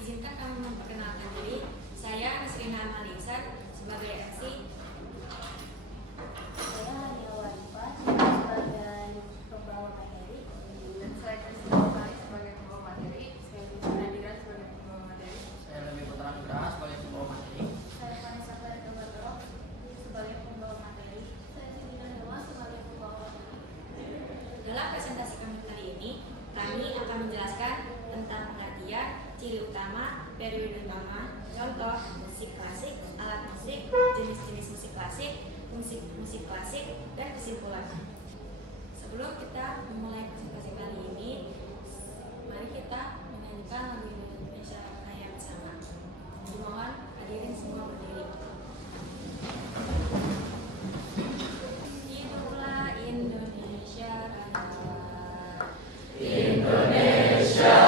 izinkan kami memperkenalkan diri. Saya Nisrina Amalisan sebagai MC. Saya Hania Warifah sebagai pembawa materi. Dan saya Kristina Sari sebagai pembawa materi. Saya Luciana Dira sebagai pembawa materi. Saya Lebih Putra Nugraha sebagai pembawa materi. Saya Vanessa Clarita Batoro sebagai pembawa materi. Saya Sina Dewa sebagai pembawa materi. Dalam presentasi kami kali ini, kami akan menjelaskan tentang pengertian, ciri utama, periode utama, contoh musik klasik, alat musik, jenis-jenis musik klasik, musik klasik, dan kesimpulan. Sebelum kita memulai presentasi kali ini, mari kita menyanyikan lagu Indonesia Raya bersama. Dimohon hadirin semua berdiri. Hiduplah Indonesia Raya. Indonesia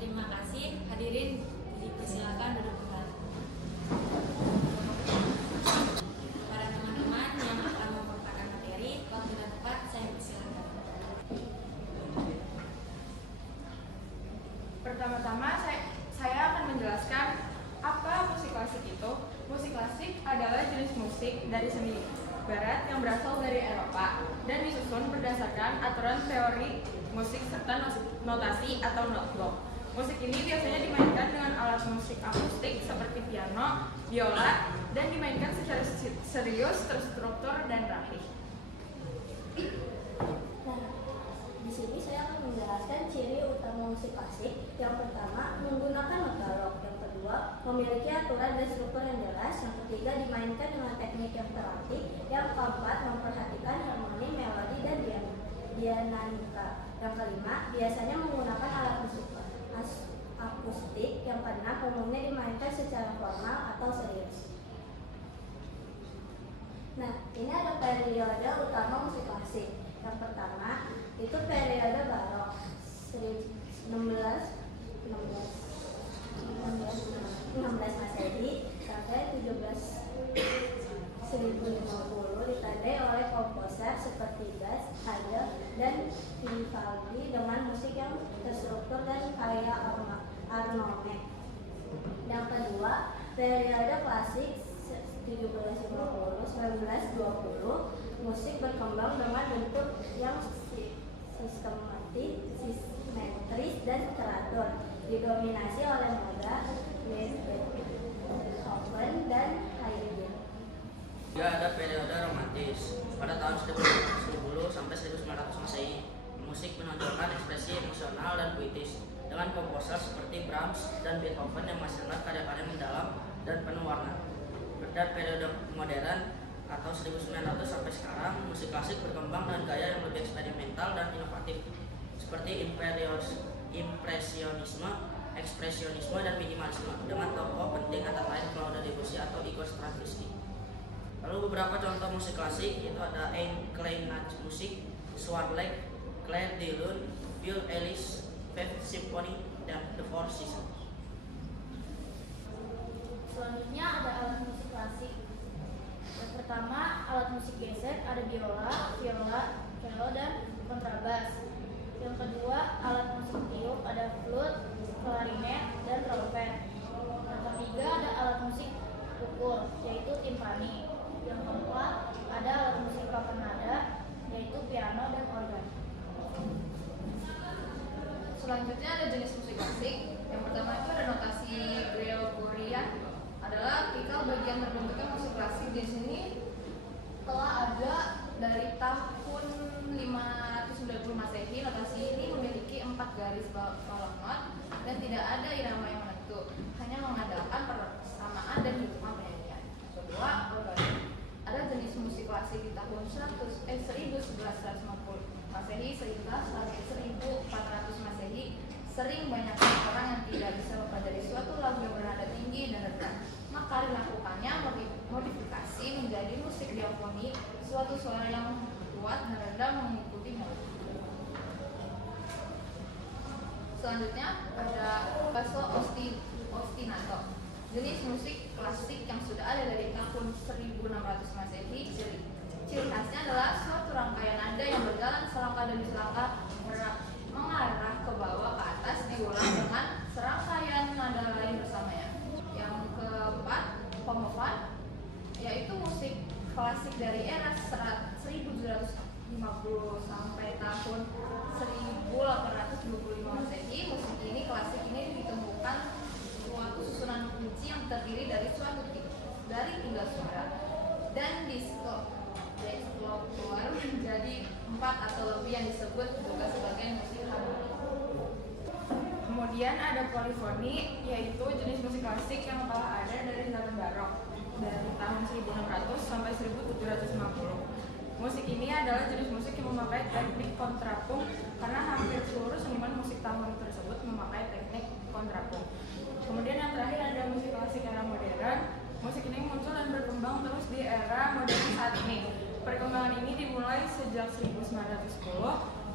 Terima kasih, hadirin dipersilakan duduk kembali. Para teman-teman yang akan memaparkan materi, waktu dan tempat saya persilakan. Pertama-tama saya akan menjelaskan apa musik klasik itu. Musik klasik adalah jenis musik dari seni barat yang berasal dari Eropa dan disusun berdasarkan aturan teori musik serta notasi atau note block. Musik ini biasanya dimainkan dengan alat musik akustik seperti piano, biola, dan dimainkan secara serius, terstruktur, dan rapih. Nah, di sini saya akan menjelaskan ciri utama musik klasik. Yang pertama, menggunakan not barok. Yang kedua, memiliki aturan dan struktur yang jelas. Yang ketiga, dimainkan dengan teknik yang terlatih. Yang keempat, memperhatikan harmoni, melodi, dan dinamika. Yang kelima, biasanya menggunakan alat musik akustik. Yang keenam, umumnya dimainkan secara formal atau serius. Nah, ini ada periode utama musik klasik. Yang pertama, itu periode barok 16 Masehi sampai 1050 ditandai oleh komposer seperti Bach, Handel, dan Vivaldi dengan musik yang terstruktur dan kaya armone. Yang kedua, periode klasik 1750-1920, musik berkembang dengan bentuk yang sistematis, simetris, dan teratur, didominasi oleh moda Beethoven dan Haydn. Juga ada periode romantis. Pada tahun 1010 sampai 1900 Masehi, musik menonjolkan ekspresi emosional dan puitis dengan komposer seperti Brahms dan Beethoven yang menghasilkan karya-karya mendalam dan penuh warna. Dan periode modern atau 1900 sampai sekarang, musik klasik berkembang dengan gaya yang lebih eksperimental dan inovatif seperti impresionisme, ekspresionisme, dan minimalisme dengan tokoh penting antara lain Claude Debussy atau Igor Stravinsky. Lalu beberapa contoh musik klasik itu ada Ein Klein Nachtmusik, Swan Lake, Claire de Lune, Bill Ellis, Fifth Symphony, dan The Four Seasons. Selanjutnya ada alat musik klasik. Yang pertama, alat musik gesek ada biola, cello, dan kontrabas. Yang kedua, alat musik tiup ada flute, klarinet, dan trompet. Yang ketiga, ada alat musik ukur, yaitu timpani. Yang keempat, ada alat musik papan nada, yaitu piano dan organ. Selanjutnya ada jenis musik klasik. Yang pertama itu ada notasi Gregorian, adalah tikal bagian terbentuknya musik klasik. Di sini telah ada dari tahun 590 Masehi. Notasi ini memiliki 4 garis kolom not dan tidak ada irama yang menentu, hanya mengandalkan persamaan dan hitungan penyanyian. Kedua, organ. Ada jenis musik klasik di tahun 1150 Masehi sehingga sampai 1400 Masehi. Sering banyak orang yang tidak bisa mempelajari suatu lagu yang bernada tinggi dan rendah, maka dilakukannya modifikasi menjadi musik diafoni, suatu suara yang kuat dan rendah mengikuti melodi. Selanjutnya ada basso ostinato, jenis musik klasik yang sudah ada dari tahun 1600 Masehi. Ciri khasnya adalah suatu rangkaian nada yang berjalan selangkah demi selangkah mengarah ke bawah ke atas diulang dengan serangkaian nada lain bersamanya. Yang keempat, homophone, yaitu musik klasik dari era 1750 sampai tahun 1825 Masehi. Musik ini klasik ini ditemukan suatu susunan kunci yang terdiri dari tiga suara dan keluar menjadi 4 atau lebih yang disebut juga sebagai musik harmoni. Kemudian ada polifoni, yaitu jenis musik klasik yang telah ada dari zaman barok dari tahun 1600 sampai 1750. Musik ini adalah jenis musik yang memakai teknik kontrapung karena hampir seluruh seniman musik tahun tersebut memakai teknik kontrapung. Kemudian yang terakhir ada musik klasik era modern. Musik ini muncul dan berkembang terus di era modern saat ini. Perkembangan ini dimulai sejak 1910.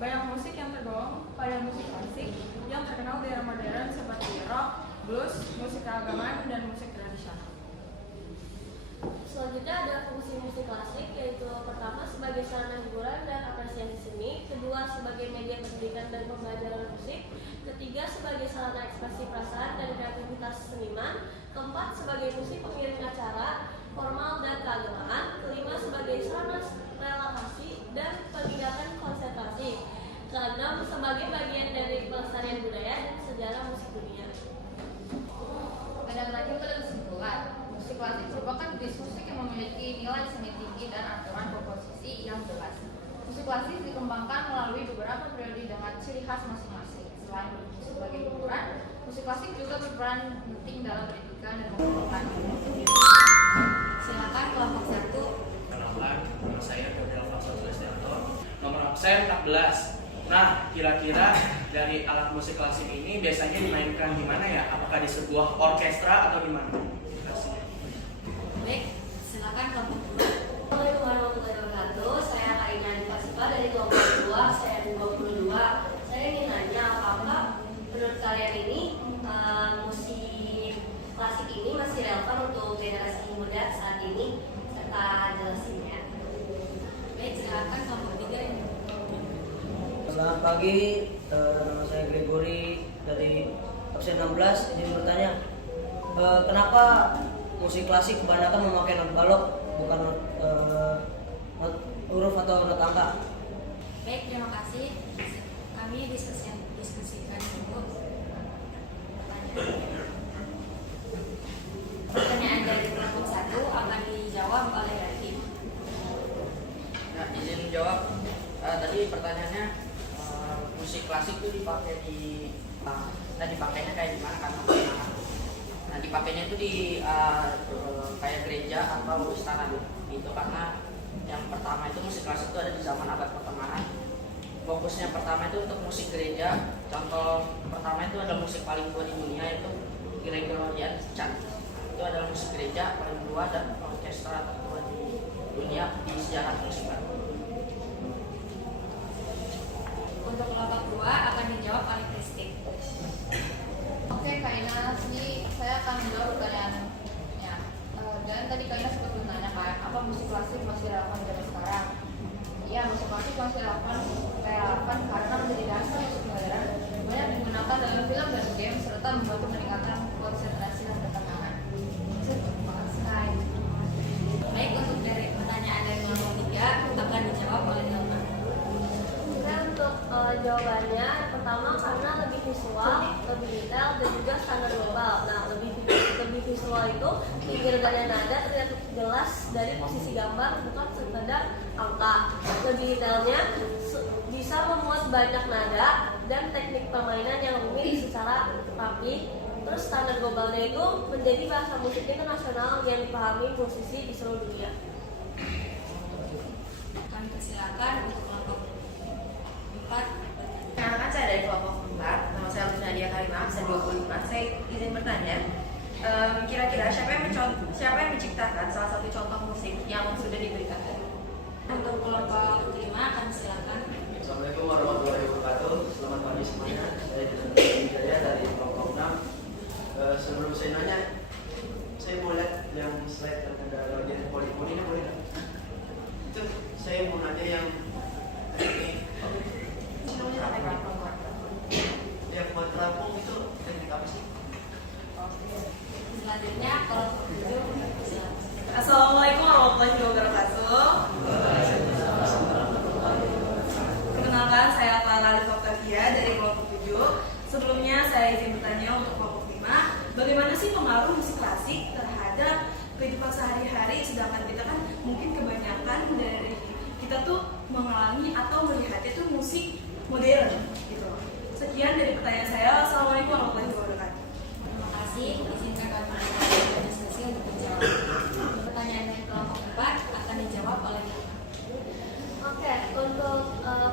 Banyak musik yang tergolong pada musik klasik yang terkenal di era modern seperti rock, blues, musik keagamaan, dan musik tradisional. Selanjutnya ada fungsi musik klasik, yaitu pertama sebagai sarana hiburan dan apresiasi seni, kedua sebagai media pendidikan dan pembelajaran musik, ketiga sebagai sarana ekspresi perasaan dan kreativitas seniman, keempat sebagai musik pengiring acara formal dan keagamaan, kelima sebagai sarana relaksasi dan peningkatan konsentrasi, keenam sebagai bagian dari pelestarian budaya dan sejarah musik dunia. Dan terakhir pada kesimpulan, musik klasik merupakan jenis musik yang memiliki nilai seni tinggi dan aturan komposisi yang jelas. Musik klasik dikembangkan melalui beberapa periode dengan ciri khas masing-masing. Selain berfungsi sebagai hiburan, musik klasik juga berperan penting dalam pendidikan dan pengembangan. Silakan kelompok 1. Kenalkan, nama saya Gabriel Faisal Celestianto, nomor absen 14. Nah, kira-kira dari alat musik klasik ini biasanya dimainkan di mana ya? Apakah di sebuah orkestra atau di mana? Terima kasih. Baik, silakan kelompok 2. Assalamualaikum warahmatullahi wabarakatuh. Saya Karina Anifasifa dari kelompok 2, saya 22. Saya ingin nanya, apakah menurut kalian ini musik klasik ini masih relevan untuk generasi muda saat ini, serta jelasinnya? Baik, silakan kelompok 3. Selamat pagi, nama saya Gregory dari absen 16. Izin bertanya, kenapa musik klasik kebanyakan memakai not balok bukan huruf atau not angka? Baik, terima kasih. Kami diskusikan dulu pertanyaan dari kelompok 1 akan dijawab oleh Rafi. Nah, izin jawab. Tadi pertanyaannya, musik klasik itu dipakainya kayak di mana kan? Nah, dipakainya itu di kayak gereja atau istana gitu, karena yang pertama itu musik klasik itu ada di zaman abad pertengahan. Fokusnya pertama itu untuk musik gereja. Contoh pertama itu ada musik paling tua di dunia, yaitu Gregorian chant. Itu adalah musik gereja paling tua dan orkestra tertua di dunia di sejarah musik barat. Untuk kelompok 2 akan dijawab oleh Kristi. Oke, Kak Ina, ini saya akan menjawab pertanyaannya. Dan tadi Kak Ina sempat bertanya kayak apa musik klasik masih relevan dari sekarang? Iya, musik klasik masih relevan karena menjadi dasar musik modern, banyak digunakan dalam film dan game serta membantu meningkatkan konsentrasi dan ketenangan. Baik, untuk dari pertanyaan dari kelompok 3 akan dijawab oleh Delma. Untuk jawabannya, pertama karena lebih visual, lebih detail, dan juga standar global. Nah, lebih visual itu irama nada terlihat jelas dari posisi gambar, bukan sekedar angka. Lebih detailnya bisa memuat banyak nada dan teknik permainan yang rumit secara rapi. Terus standar globalnya itu menjadi bahasa musik internasional yang dipahami musisi di seluruh dunia. Kami persilakan untuk kelompok 4. Perkenalkan, saya dari kelompok 4. Nama saya Nadia Karima, saya 25. Saya izin bertanya, kira-kira siapa yang menciptakan salah satu contoh musik yang sudah diberikan tadi? Untuk kelompok 5 akan silakan. Assalamualaikum warahmatullahi wabarakatuh. Selamat pagi semuanya. Saya Justin Jaya dari kelompok 6. Sebelum saya nanya, saya mau lihat yang slide yang ada bagian polimoninya, boleh nggak? Itu saya mau nanya yang yang buat terapung itu teknik apa sih? Selanjutnya kelompok 7 silakan. Assalamualaikum warahmatullahi wabarakatuh. Perkenalkan, saya Clara Alifaktavia dari kelompok 7. Sebelumnya saya izin bertanya untuk kelompok 5, bagaimana sih pengaruh musik klasik terhadap kehidupan sehari-hari, sedangkan kita kan mungkin kebanyakan dari kita tuh mengalami atau melihatnya tuh musik modern gitu. Sekian dari pertanyaan saya. Assalamualaikum warahmatullahi wabarakatuh. Terima kasih. Izinkan kami mengucapkan diskusi untuk menjawab. Pertanyaan dari kelompok 4 akan dijawab oleh Delma. Oke, untuk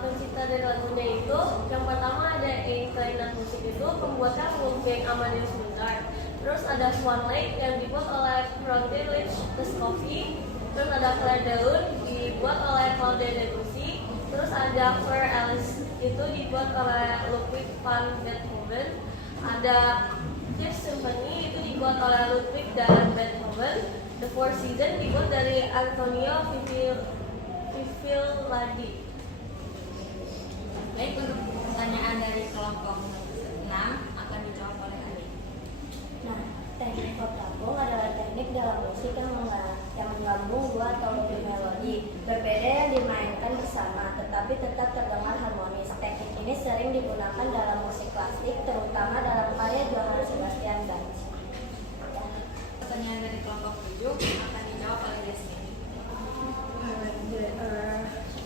pencipta dari lagunya itu, yang pertama ada Inclined Musik itu pembuatnya Wolfgang Amadeus Mozart. Terus ada Swan Lake yang dibuat oleh Friedrich Stokowski. Terus ada Clair de Lune dibuat oleh Claude Debussy. Terus ada Fleur Alice itu dibuat oleh Ludwig van Beethoven. Ada Fifth Symphony itu dibuat oleh Ludwig dan Beethoven. The Four Seasons dibuat dari Antonio Vivaldi. Baik, untuk pertanyaan dari kelompok 6 akan dijawab oleh Adi. Nah, teknik kontrapung adalah teknik dalam musik yang menggabung dua atau lebih melodi berbeda yang dimainkan bersama, tetapi tetap terdengar harmonis. Teknik ini sering digunakan dalam musik klasik, terutama dalam karya Johann Sebastian Bach. Pertanyaan dari kelompok 7 akan dijawab oleh Jasmine.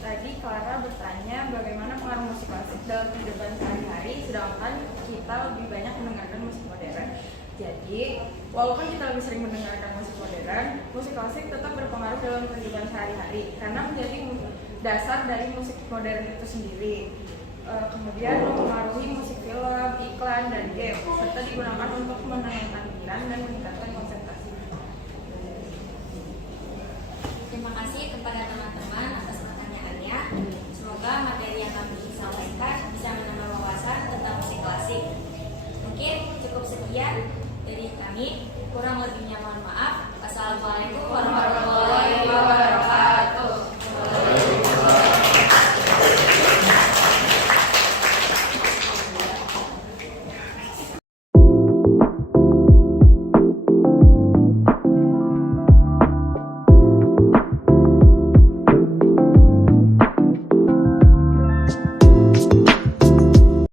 Tadi Clara bertanya bagaimana pengaruh musik klasik dalam kehidupan sehari-hari, sedangkan kita lebih banyak mendengarkan musik modern. Jadi, walaupun kita lebih sering mendengarkan musik modern, musik klasik tetap berpengaruh dalam kehidupan sehari-hari karena menjadi dasar dari musik modern itu sendiri. Kemudian mempengaruhi musik film, iklan, dan game, serta digunakan untuk menenangkan pikiran dan meningkatkan konsentrasi. Terima kasih kepada teman-teman atas pertanyaannya. Semoga materi yang kami sampaikan bisa menambah wawasan tentang musik klasik. Mungkin cukup sekian dari kami. Kurang lebihnya mohon maaf. Wassalamualaikum warahmatullahi wabarakatuh.